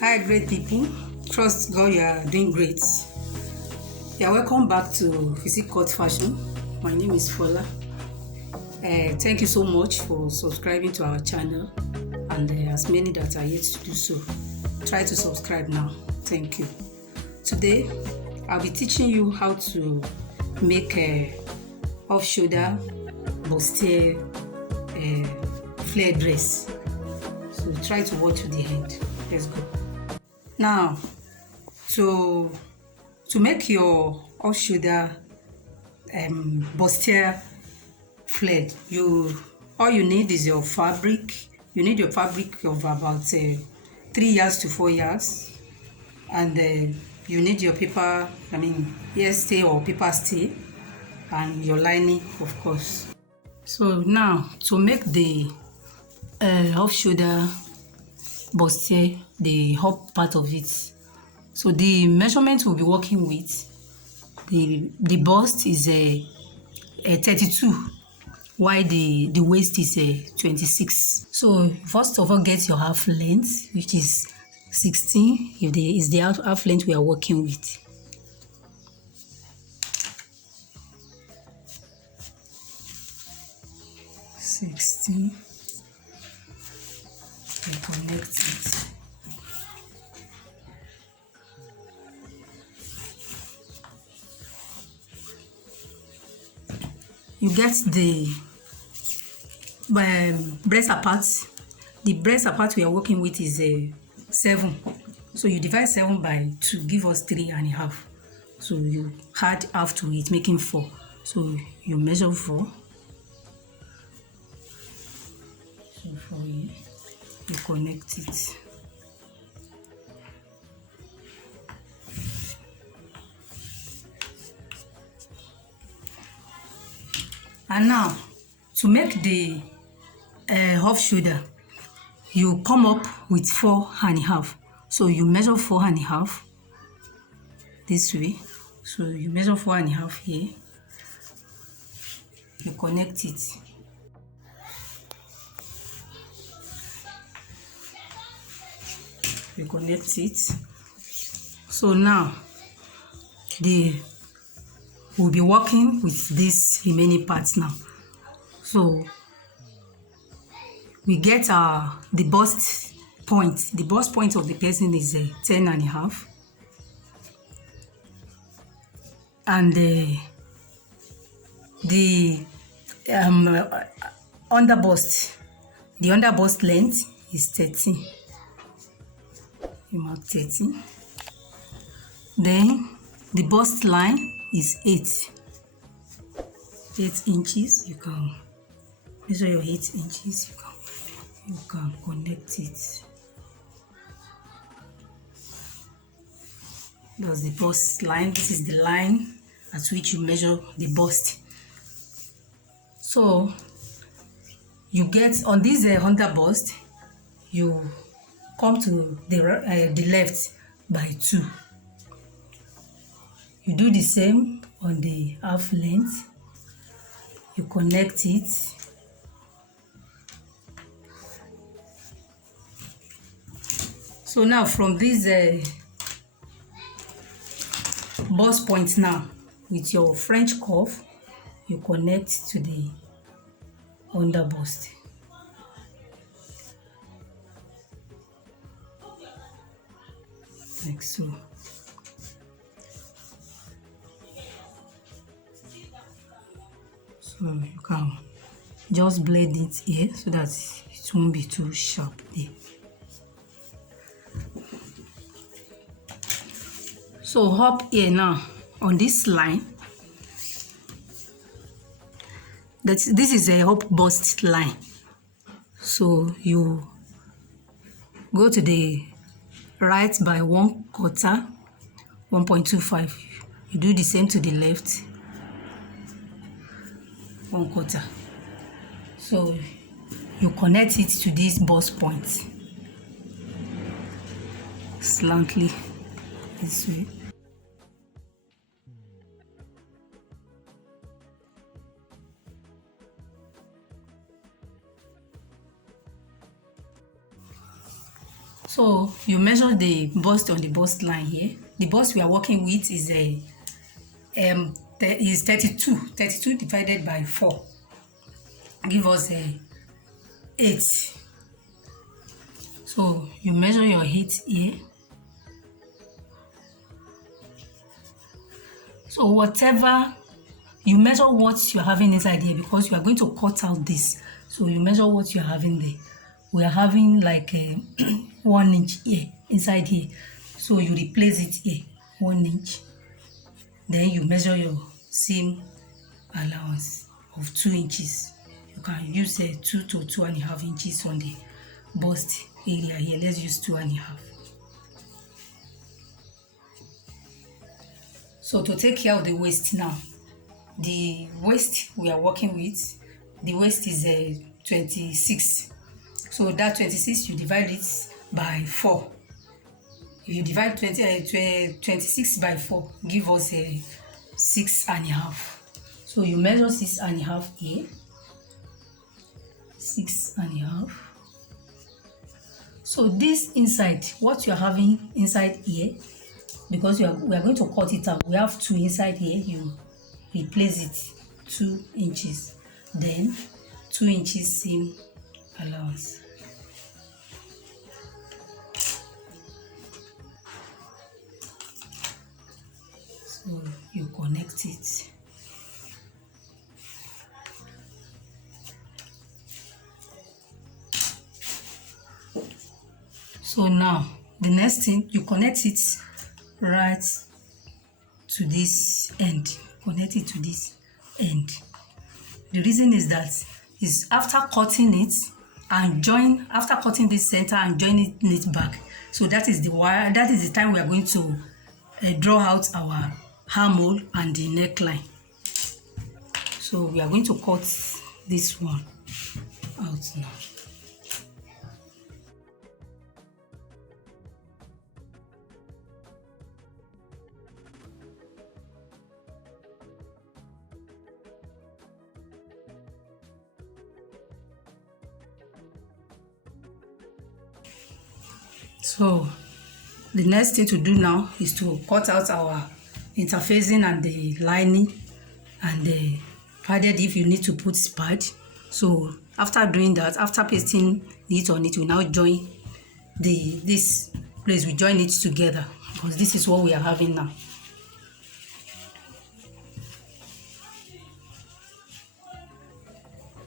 Hi, great people. Trust God you are doing great. Yeah, welcome back to Physique Cut Fashion. My name is Fola. Thank you so much for subscribing to our channel, and as many that are yet to do so, try to subscribe now. Thank you. Today, I'll be teaching you how to make a off-shoulder bustier flare dress. So try to watch to the end. Let's go. Now, to make your off-shoulder bustier flare, all you need is your fabric. You need your fabric of about 3 yards to 4 yards, and you need your paper, hair stay or paper stay, and your lining, of course. So now, to make the off-shoulder bustier, the top part of it, so the measurement we'll be working with, the bust is a 32, while the waist is a 26. So first of all, get your half length, which is 16. If is the half length we are working with. $16. And connect it. You get the breast apart. The breast apart we are working with is 7. So you divide 7 by 2, give us 3.5. So you add half to it, making 4. So you measure 4. So for here, you connect it. And now, to make the off shoulder, you come up with 4.5. So you measure 4.5 this way. So you measure 4.5 here. You connect it. You connect it. So now, we'll be working with this remaining parts now. So we get the bust point. The bust point of the person is 10.5, and the under bust, the under bust length is 13. You mark 13. Then the bust line is 8 inches. You can measure your 8 inches. You can connect it. That's the bust line. This is the line at which you measure the bust. So you get on this under bust, you come to the left by 2. You do the same on the half length. You connect it. So now from this bust point now, with your French curve, you connect to the under bust. Like so. So you can just blend it here so that it won't be too sharp there. So up here now on this line, this is a up bust line. So you go to the right by 1/4, 1.25. You do the same to the left, 1/4. So you connect it to this bust point slantly this way. So you measure the bust on the bust line here. The bust we are working with is is 32. 32 divided by 4 give us 8. So you measure your height here. So whatever you measure what you're having inside here, because you are going to cut out this. So you measure what you're having there. We are having like 1 inch here inside here. So you replace it here, 1 inch. Then you measure your seam allowance of 2 inches. You can use 2 to 2.5 inches on the bust area here. Let's use 2.5. So to take care of the waist now, the waist we are working with, the waist is 26. So that 26 you divide it by 4. If you divide 26 by 4, give us 6.5. So you measure 6.5 here. 6.5. So this inside, what you are having inside here, because we are going to cut it out. We have 2 inside here. You replace it 2 inches. Then 2 inches seam allowance. So you connect it. So now the next thing, you connect it right to this end. Connect it to this end. The reason is that is after cutting it and after cutting this center and joining it back. So that is the wire. That is the time we are going to draw out our armhole and the neckline. So we are going to cut this one out now. So the next thing to do now is to cut out our interfacing and the lining and the padded if you need to put pad. So after doing that, after pasting it on it, we now join this place. We join it together because this is what we are having now.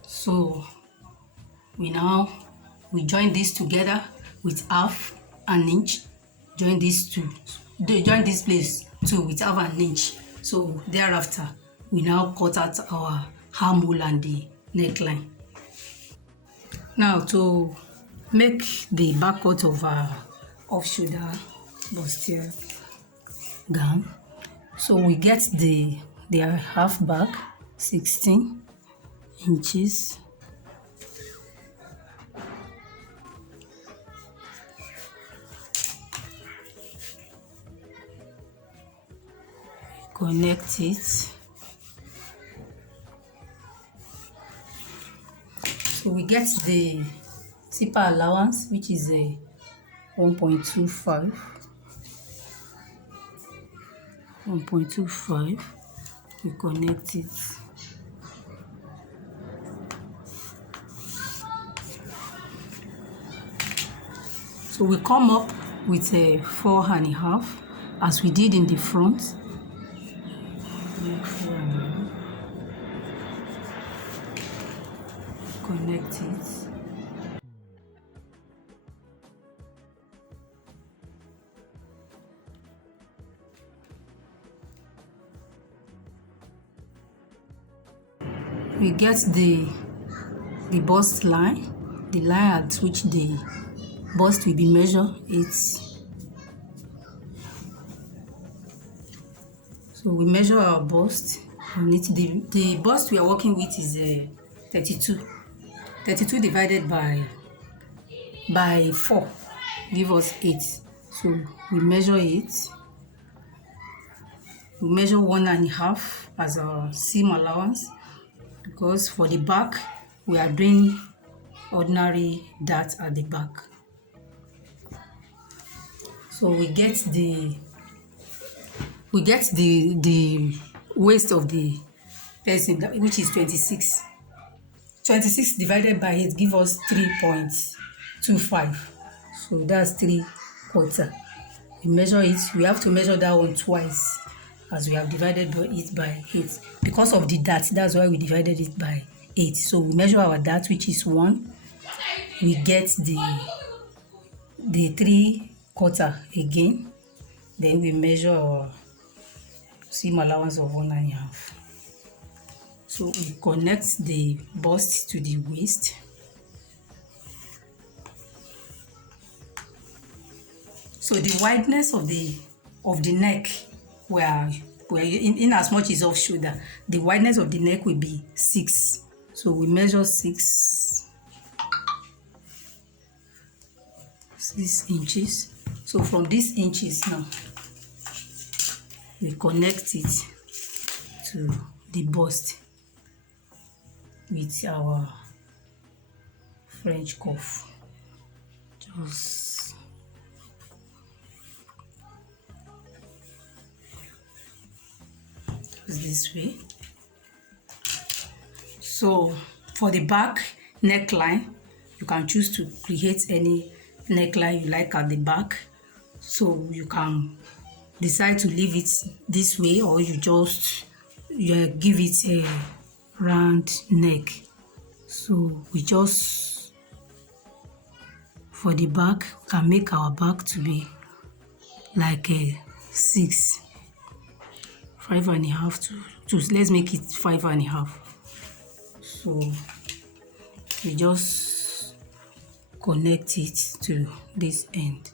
So we join this together with half an inch. Join these two. Join this place too with half an inch. So thereafter, we now cut out our armhole and the neckline. Now to make the back cut of our off-shoulder bustier gown, so we get the half back 16 inches. Connect it. So we get the zipper allowance, which is a 1.25. 1.25. We connect it. So we come up with a 4.5 as we did in the front. Connect it. We get the bust line, the line at which the bust will be measured. So we measure our bust on it. The bust we are working with is 32. 32 divided by 4 give us 8. So we measure it. We measure 1.5 as our seam allowance, because for the back we are doing ordinary dart at the back. So we get the waist of the person, which is 26. 26 divided by 8 give us 3.25. So that's 3/4. We measure it. We have to measure that one twice, as we have divided it by 8. Because of the dart, that's why we divided it by 8. So we measure our dart, which is 1. We get the 3/4 again. Then we measure our seam allowance of 1.5. So we connect the bust to the waist. So the wideness of the neck, where in as much as off shoulder, the wideness of the neck will be 6. So we measure 6 inches. So from these inches now, we connect it to the bust with our French cuff. Just this way. So for the back neckline, you can choose to create any neckline you like at the back. So you can decide to leave it this way, or you just give it a round neck. So we just, for the back, we can make our back to be like a 6, 5.5 to let's make it 5.5. So we just connect it to this end.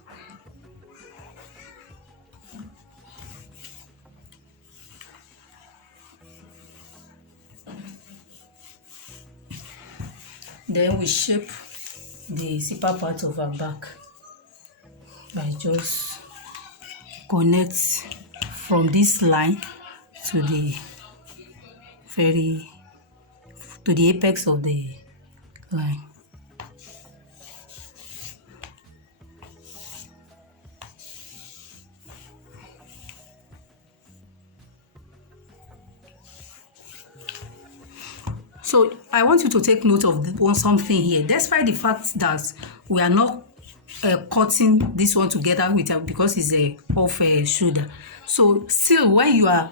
Then we shape the zipper part of our back by just connect from this line to the apex of the line. So I want you to take note of something here. Despite the fact that we are not cutting this one together with because it's a off shoulder. So still, when you are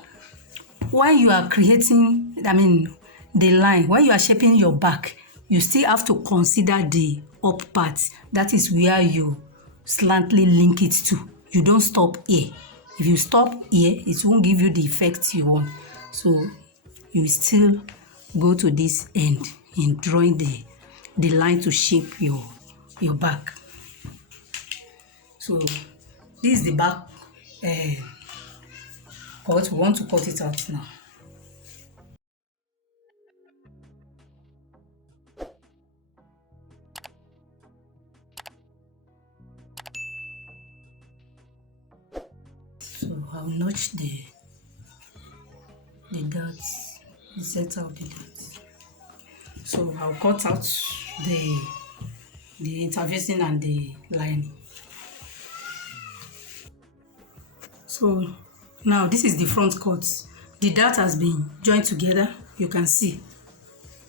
creating, the line, when you are shaping your back, you still have to consider the up part. That is where you slantly link it to. You don't stop here. If you stop here, it won't give you the effect you want. So you still go to this end in drawing the line to shape your back. So this is the back cut. We want to cut it out now. So I'll notch the darts, the center of the darts. So I'll cut out the interfacing and the lining. So now this is the front cut. The dart has been joined together, you can see.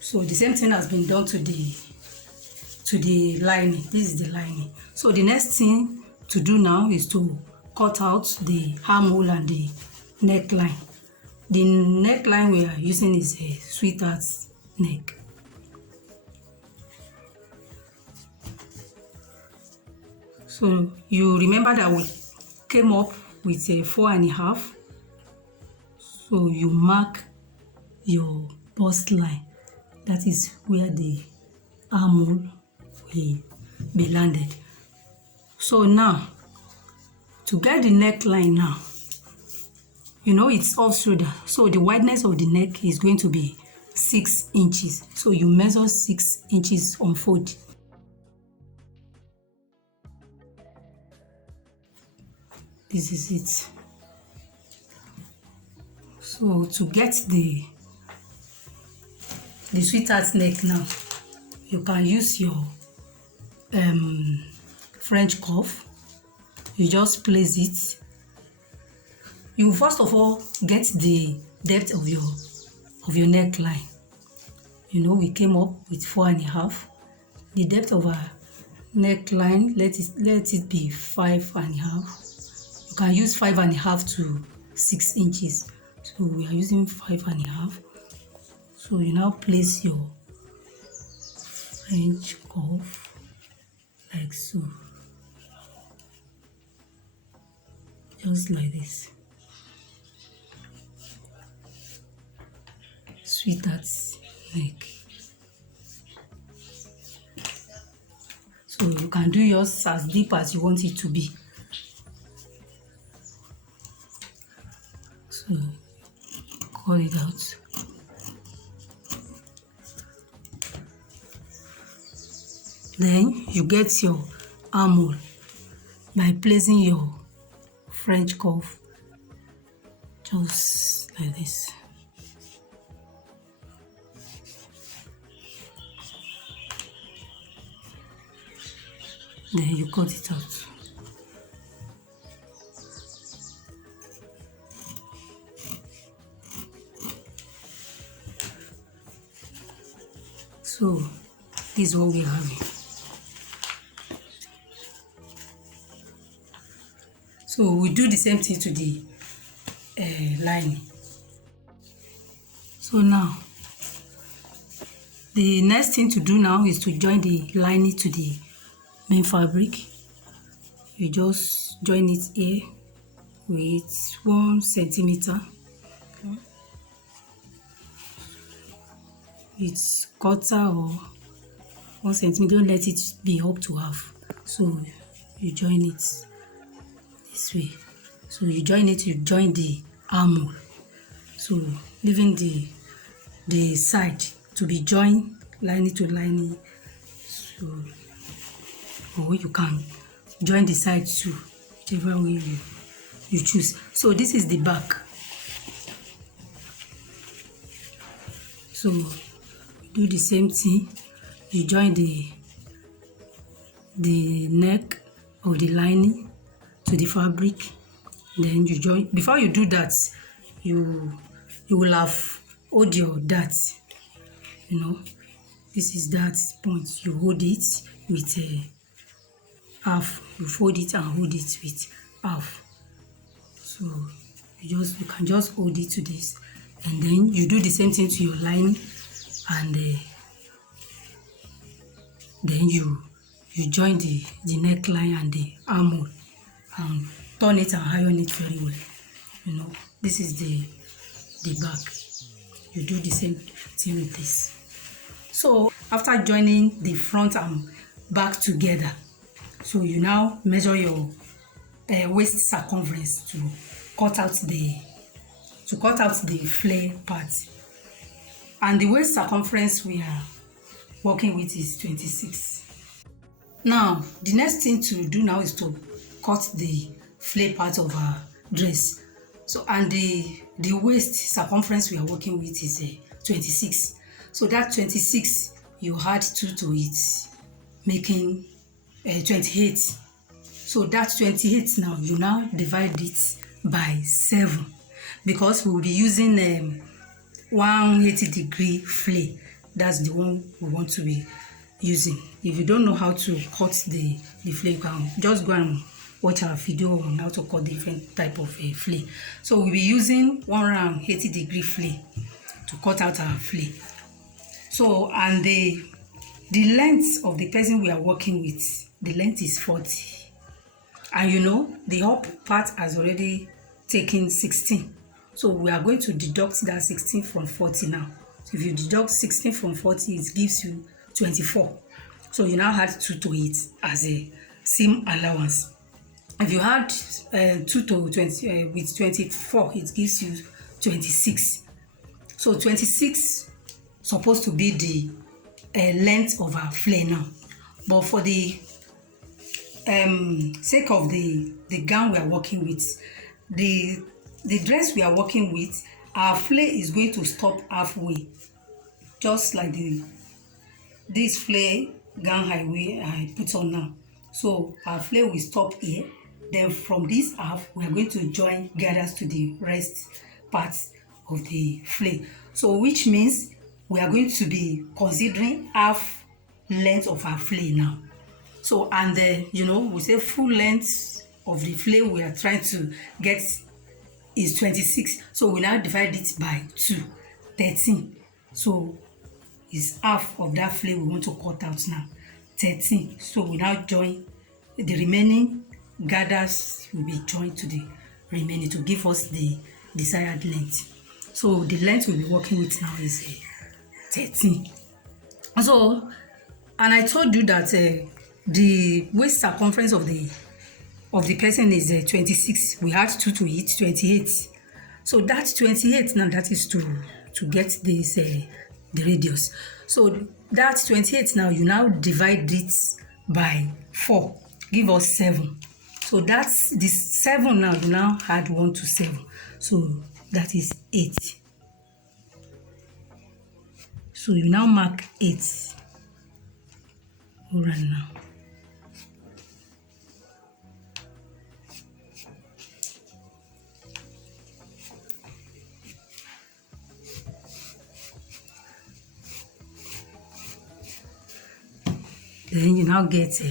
So the same thing has been done to the lining. This is the lining. So the next thing to do now is to cut out the armhole and the neckline. The neckline we are using is a sweetheart neck. So you remember that we came up with a 4.5. So you mark your bust line. That is where the armhole will be landed. So now, to get the neckline now, it's off shoulder. So the wideness of the neck is going to be 6 inches. So you measure 6 inches on fold. This is it. So to get the sweetheart neck now, you can use your French cuff. you just place it. You first of all get the depth of your neckline. You know, we came up with 4.5. The depth of our neckline, let it be 5.5. You can use 5.5 to 6 inches. So we are using 5.5. So you now place your French cuff like so, just like this. Sweetheart's neck. So you can do yours as deep as you want it to be. So cut it out. Then you get your armhole by placing your French cuff just like this. Then you cut it out. So this is what we have. So we do the same thing to the lining. So now, the next thing to do now is to join the lining to the main fabric. You just join it here with 1 centimeter. It's quarter or 1 centimeter. Don't let it be up to half. So you join it this way. So you join the armhole. So leaving the side to be joined lining to lining. So, or you can join the side too, whichever way you choose. So this is the back. So do the same thing. You join the neck of the lining to the fabric. Then you join. Before you do that, you will have hold your dart. You know, this is that point. You hold it with a half. You fold it and hold it with half. So you can just hold it to this, and then you do the same thing to your lining, and then you join the neckline and the armhole and turn it and iron it very well. You know, this is the back. You do the same thing with this. So after joining the front and back together, so you now measure your waist circumference to cut out the flare part. And the waist circumference we are working with is 26. Now the next thing to do now is to cut the flare part of our dress. So, and the waist circumference we are working with is 26. So that 26 you add 2 to it, making 28. So that 28 now you now divide it by 7, because we'll be using 180-degree flare. That's the one we want to be using. If you don't know how to cut the flare, you can just go and watch our video on how to cut different type of flare. So we'll be using 180-degree flare to cut out our flare. So, and the length of the person we are working with, the length is 40. And you know, the up part has already taken 16. So we are going to deduct that 16 from 40 now. So if you deduct 16 from 40, it gives you 24. So you now add 2 to it as a seam allowance. If you add 2 to 20 with 24, it gives you 26. So 26 supposed to be the length of our flare now. But for the sake of the gown we are working with, the dress we are working with, our flare is going to stop halfway, just like this flare gown highway I put on now. So our flare will stop here Then from this half, we are going to join gathers to the rest parts of the flay. So which means we are going to be considering half length of our flay now. So, and we say full length of the flay we are trying to get is 26. So we now divide it by 2, 13. So it's half of that flay we want to cut out now, 13. So we now join the remaining gathers will be joined to the remaining to give us the desired length. So the length we'll be working with now is 13. So, and I told you that the waist circumference of the person is 26. We add 2 to it, 28. So that 28 now, that is to get this the radius. So that 28 now, you now divide it by 4, give us 7. So that's this 7 now, you now add 1 to 7. So that is 8. So you now mark 8. All right now. Then you now get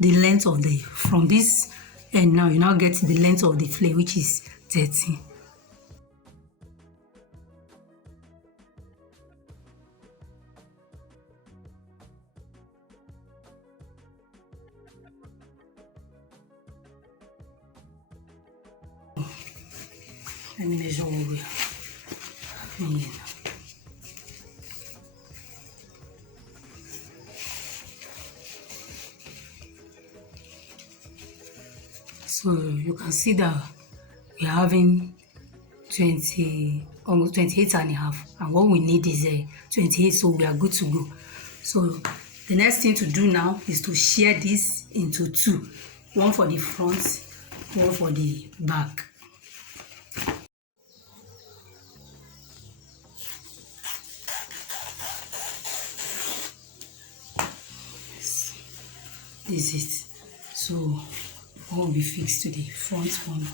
the length of the, from this end now, you now get the length of the flay, which is 13. Let me measure what we have here now. So you can see that we are having 20, almost 28 and a half, and what we need is 28, so we are good to go. So the next thing to do now is to share this into 2, one for the front, one for the back. This is it. So one will be fixed to the front, one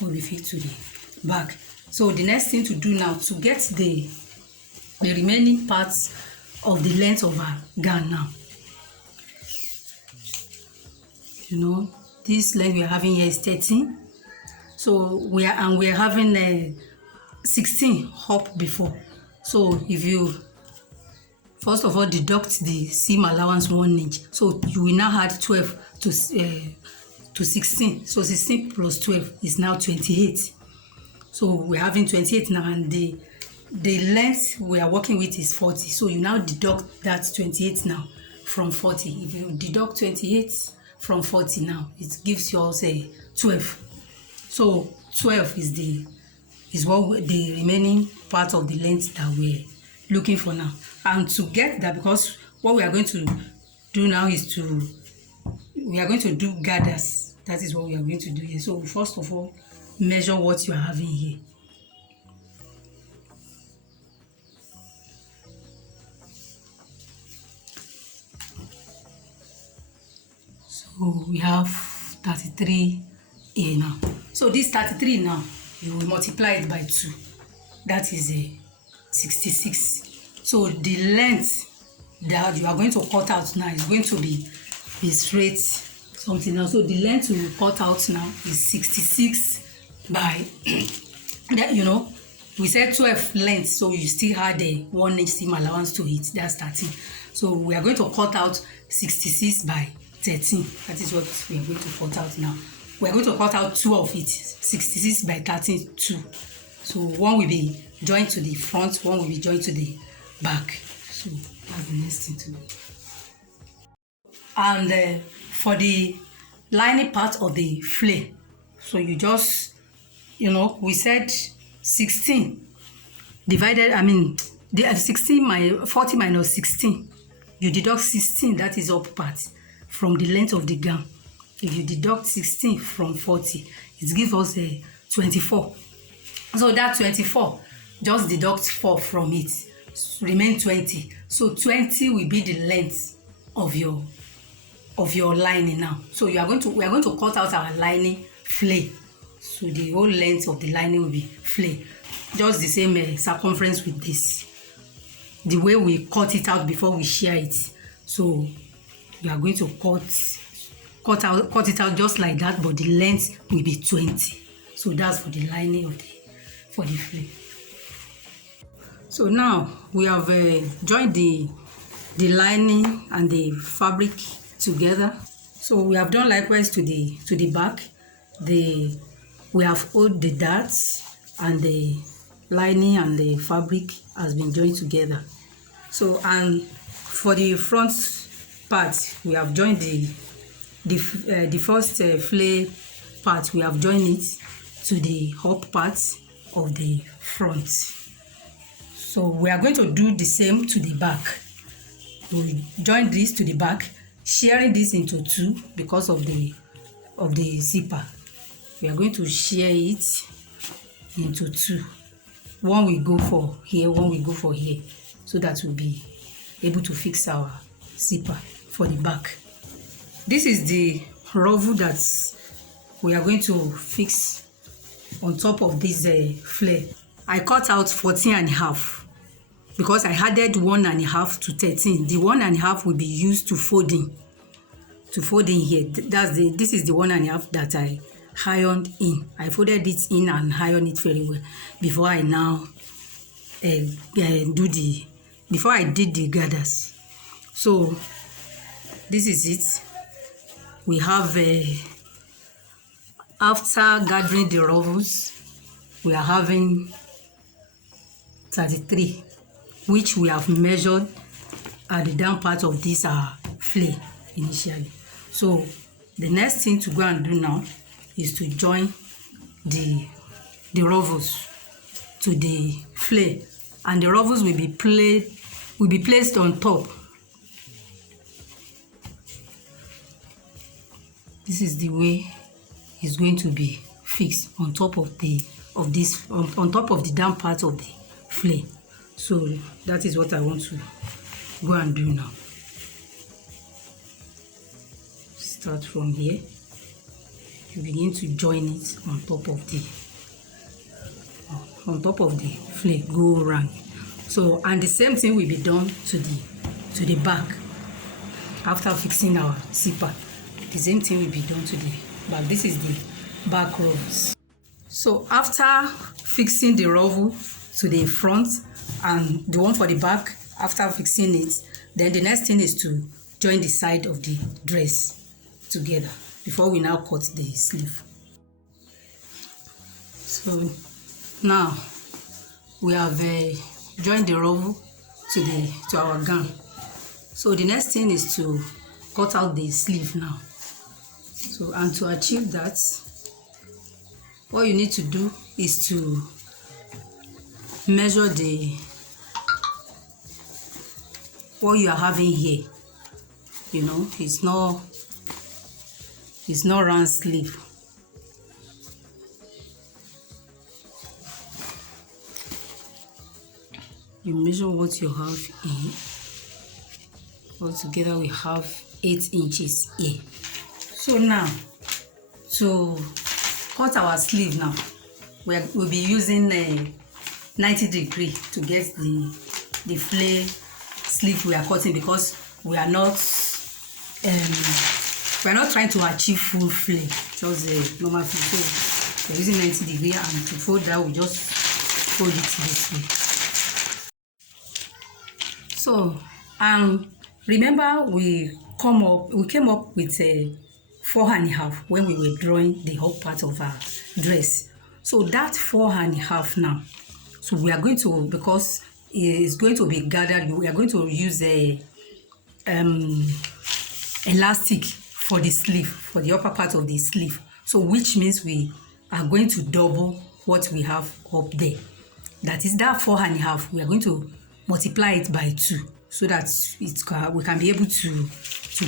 will be fixed to the back. So the next thing to do now, to get the remaining parts of the length of our gown now. This length we are having here is 13. So we are having 16 up before. So if you first of all deduct the seam allowance 1 inch, so you will now add 12 to 16. So 16 plus 12 is now 28. So we're having 28 now, and the length we are working with is 40. So you now deduct that 28 now from 40. If you deduct 28 from 40 now, it gives you also 12. So 12 is what the remaining part of the length that we're looking for now. And to get that, because what we are going to do now is we are going to do gathers. That is what we are going to do here. So first of all, measure what you are having here. So we have 33 here now. So this 33 now, you will multiply it by 2. That is 66. So the length that you are going to cut out now is going to be straight something now. So the length we will cut out now is 66 by that, we said 12 length, so you still had a 1 inch seam allowance to it. That's 13. So we are going to cut out 66 by 13. That is what we are going to cut out now. We are going to cut out 2 of it. 66 by 13, 2. So one will be joined to the front, one will be joined to the back. So that's the next thing to do. And for the lining part of the flay, so you just, we said 16 divided, the 40 minus 16, you deduct 16, that is up part, from the length of the gown. If you deduct 16 from 40, it gives us 24. So that 24, just deduct 4 from it, remain 20. So 20 will be the length of your of your lining now. So we are going to cut out our lining flare. So the whole length of the lining will be flare, just the same circumference with this, the way we cut it out before we shear it. So we are going to cut it out just like that, but the length will be 20. So that's for the lining of the flare. So now we have joined the lining and the fabric together. So we have done likewise to the back. We have hold the darts, and the lining and the fabric has been joined together. So, and for the front part, we have joined the first flare part. We have joined it to the up part of the front. So we are going to do the same to the back. We join this to the back, shearing this into two because of the zipper. We are going to shear it into two. One will go for here, one will go for here, so that we'll be able to fix our zipper for the back. This is the ruffle that we are going to fix on top of this flare. I cut out 14.5 because I added 1.5 to 13. The 1.5 will be used to fold in here. This is the 1.5 that I ironed in. I folded it in and ironed it very well before I now before I did the gathers. So this is it. We have after gathering the ruffles, we are having 33, which we have measured at the down part of this flare initially. So the next thing to go and do now is to join the ruffles to the flare, and the ruffles will be placed on top. This is the way it's going to be fixed on top of on top of the down part of the flare. So that is what I want to go and do now. Start from here. You begin to join it on top of the flare, go around. So, and the same thing will be done to the back. After fixing our zipper, the same thing will be done to the back. This is the back ruffles. So after fixing the ruffle to the front and the one for the back, after fixing it, then the next thing is to join the side of the dress together before we now cut the sleeve. So now we have joined the ruffle to our gown. So the next thing is to cut out the sleeve now. So, and to achieve that, what you need to do is to measure what you are having here. You know, it's not round sleeve. You measure what you have here. Altogether we have 8 inches here. So now, to cut our sleeve now, we'll be using a 90-degree to get the flare sleeve we are cutting, because we are not trying to achieve full flare, just a normal flare. So we're using 90-degree, and to fold that, we just fold it this way. So, remember we came up with a 4.5 when we were drawing the whole part of our dress. So that 4.5 now, so we are going to, because it's going to be gathered, we are going to use a elastic for the sleeve, for the upper part of the sleeve. So which means we are going to double what we have up there. That is that 4.5. We are going to multiply it by 2, so that we can be able to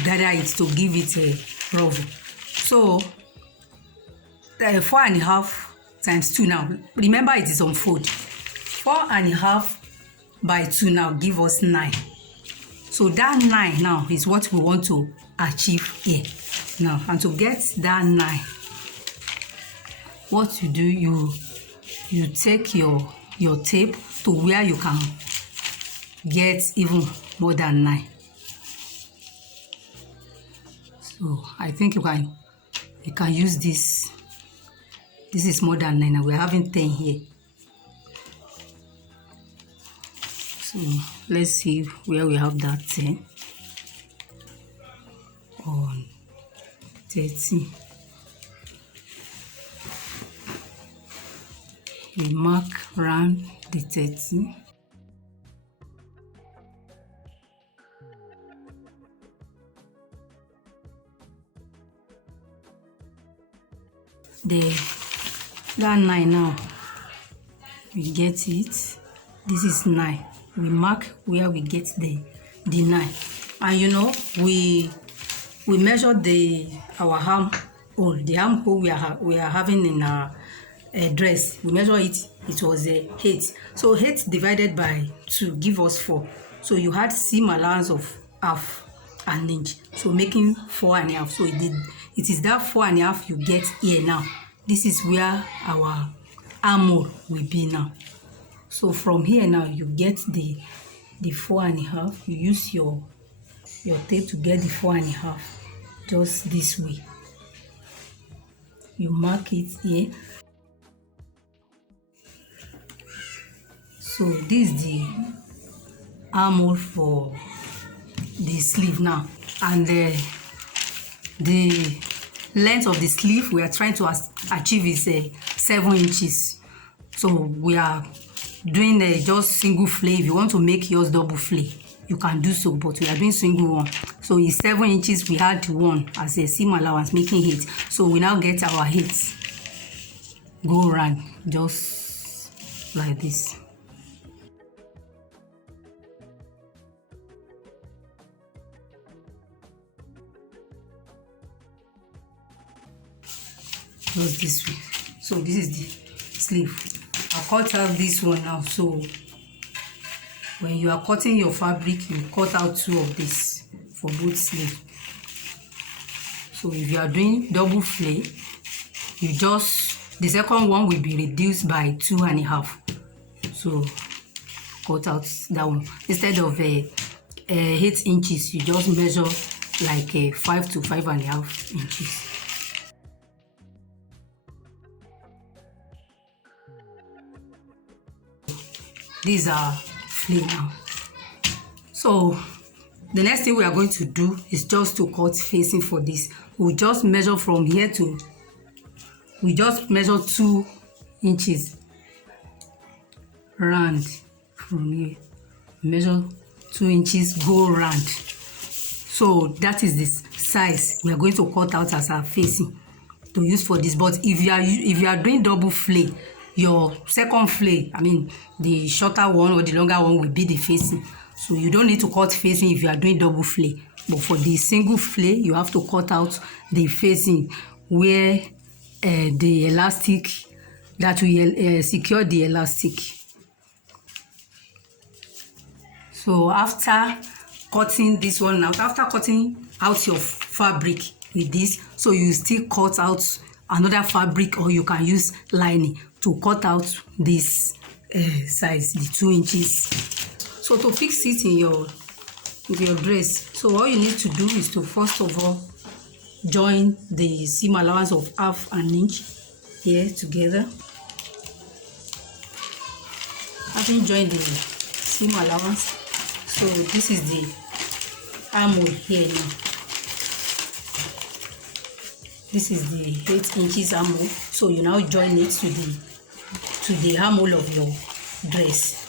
gather it, to give it a ruffle. So 4.5 times 2 now. Remember, it is on fold. 4.5 by 2 now give us 9. So that 9 now is what we want to achieve here. Now, and to get that 9, what you do, you take your tape to where you can get even more than 9. So I think you can use this. This is more than 9, and we're having 10 here. So let's see where we have that 10 on 13. We mark round the 13. That 9 now, we get it. This is 9. We mark where we get the 9, and you know we measure our armhole, the armhole we are having in our dress. We measure it. It was 8. So 8 divided by 2 give us 4. So you had seam allowance of half an inch, so making 4.5. So it is that 4.5 you get here now. This is where our armhole will be now. So from here now, you get the 4.5. You use your tape to get the 4.5, just this way. You mark it here. So this is the armhole for the sleeve now, and the length of the sleeve we are trying to achieve is 7 inches. So we are doing just single flay. If you want to make yours double flay, you can do so, but we are doing single one. So it's 7 inches. We had 1 as a seam allowance, making 8. So we now get our 8 go around just like this. Just this way. So this is the sleeve. I'll cut out this one now. So when you are cutting your fabric, you cut out 2 of this for both sleeves. So if you are doing double flay, the second one will be reduced by 2.5. So cut out that one. Instead of 8 inches, you just measure like 5 to 5.5 inches. These are flay now. So the next thing we are going to do is just to cut facing for this. We just measure from here to, we just measure 2 inches round from here. Measure 2 inches, go round. So that is this size we are going to cut out as our facing to use for this. But if you are doing double flay, your second flay, I mean the shorter one or the longer one, will be the facing. So you don't need to cut facing if you are doing double flay. But for the single flay, you have to cut out the facing where the elastic that will secure the elastic. So after cutting this one out, after cutting out your fabric with this, so you still cut out another fabric, or you can use lining to cut out this size, the 2 inches. So to fix it in your dress, so all you need to do is to first of all join the seam allowance of half an inch here together. Having joined the seam allowance, so this is the armhole here now. This is the 8 inches armhole. So you now join it to the armhole of your dress.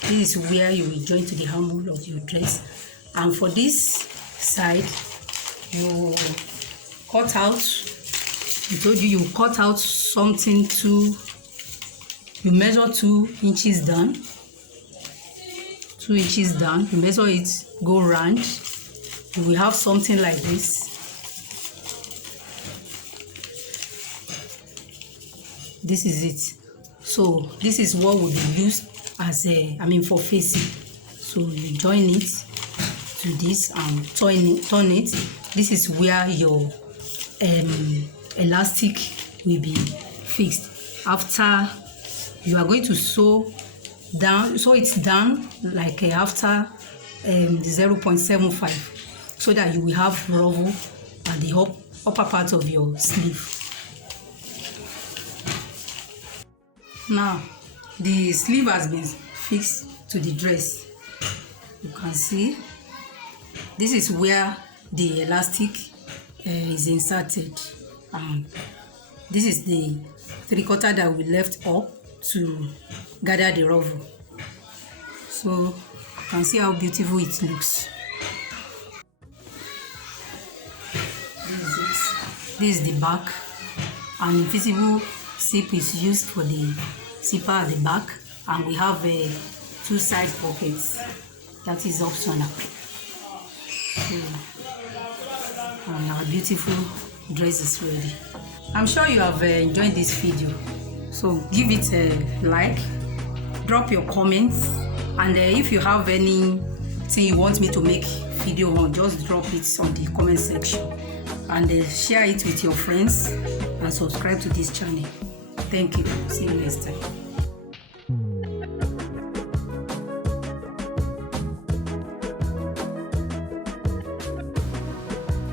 This is where you will join to the armhole of your dress. And for this side, you cut out. I told you cut out something you measure 2 inches down. 2 inches down. You measure it, go round. You will have something like this. This is it. So this is what will be used as for facing. So you join it to this and turn it. This is where your elastic will be fixed. After, you are going to sew it down like after the 0.75, so that you will have ruffle at the upper part of your sleeve. Now the sleeve has been fixed to the dress. You can see this is where the elastic is inserted, and this is the 3/4 that we left up to gather the ruffle. So you can see how beautiful it looks. This is the back, and invisible zip is used for the zipper at the back, and we have 2 side pockets. That is optional. And our beautiful dress is ready. I'm sure you have enjoyed this video, so give it a like, drop your comments, and if you have anything you want me to make video on, just drop it on the comment section, and share it with your friends and subscribe to this channel. Thank you. See you next time.